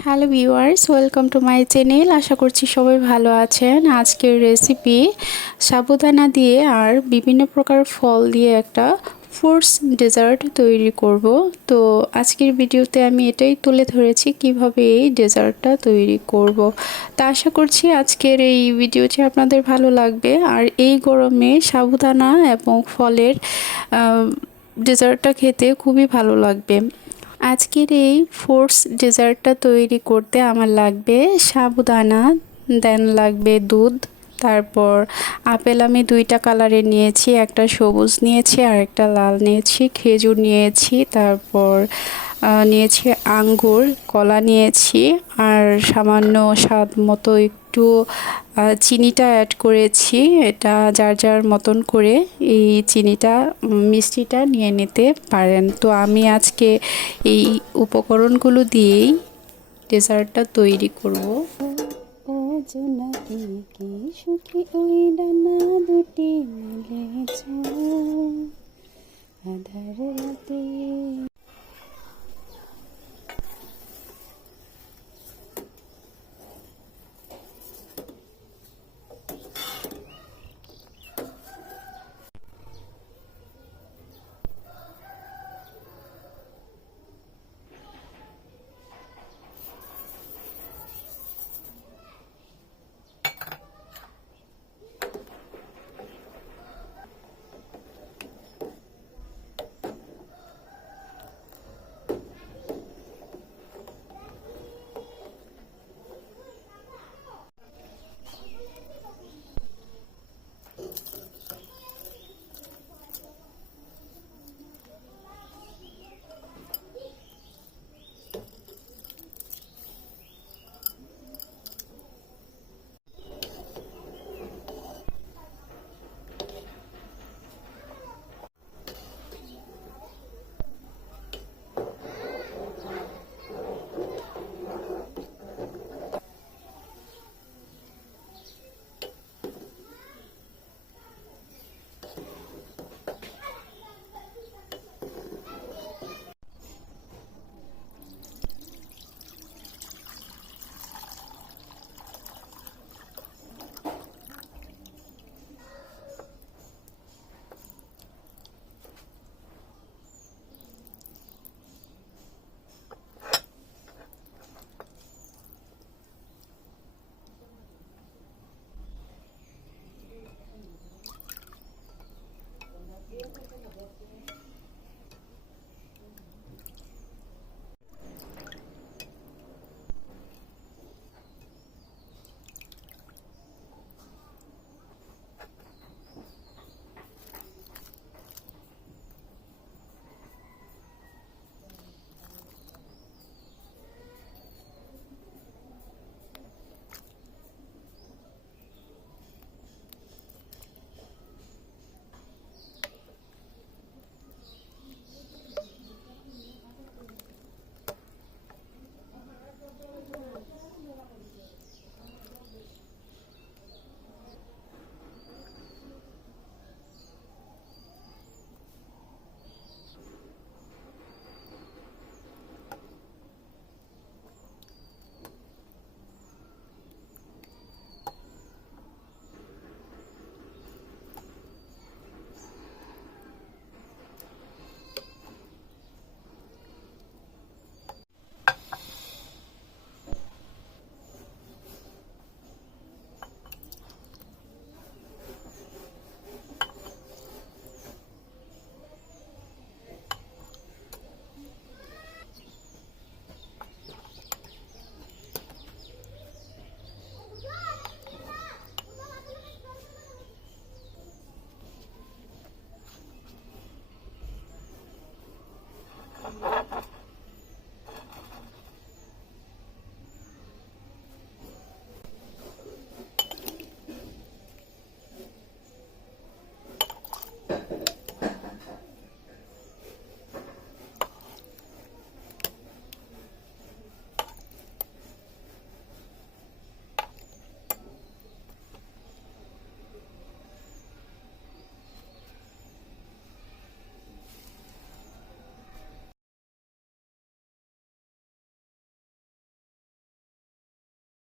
Hello viewers welcome to my channel আশা করছি সবাই ভালো আছেন। আজকের রেসিপি সাবুদানা দিয়ে আর বিভিন্ন প্রকার ফল দিয়ে একটা ফ্রুটস ডেজার্ট তৈরি করব। তো আজকের ভিডিওতে আমি এটাই তুলে ধরেছি, কীভাবে এই ডেজার্টটা তৈরি করব। তা আশা করছি আজকের এই ভিডিওটি আপনাদের ভালো লাগবে। আর এই গরমে সাবুদানা এবং ফলের ডেজার্টটা খেতে খুবই ভালো লাগবে। আজকের এই ফোর্স ডেজার্টটা তৈরি করতে আমার লাগবে সাবুদানা, দেন লাগবে দুধ, তারপর আপেল আমি দুইটা কালারের নিয়েছি, একটা সবুজ নিয়েছি আর একটা লাল নিয়েছি, খেজুর নিয়েছি, তারপর নিয়েছি আঙ্গুর, কলা নিয়েছি আর সামান্য স্বাদ মতো একটু চিনিটা অ্যাড করেছি। এটা যার যার মতন করে এই চিনিটা মিষ্টিটা নিয়ে নিতে পারেন। তো আমি আজকে এই উপকরণগুলো দিয়েই ডেজার্টটা তৈরি করব।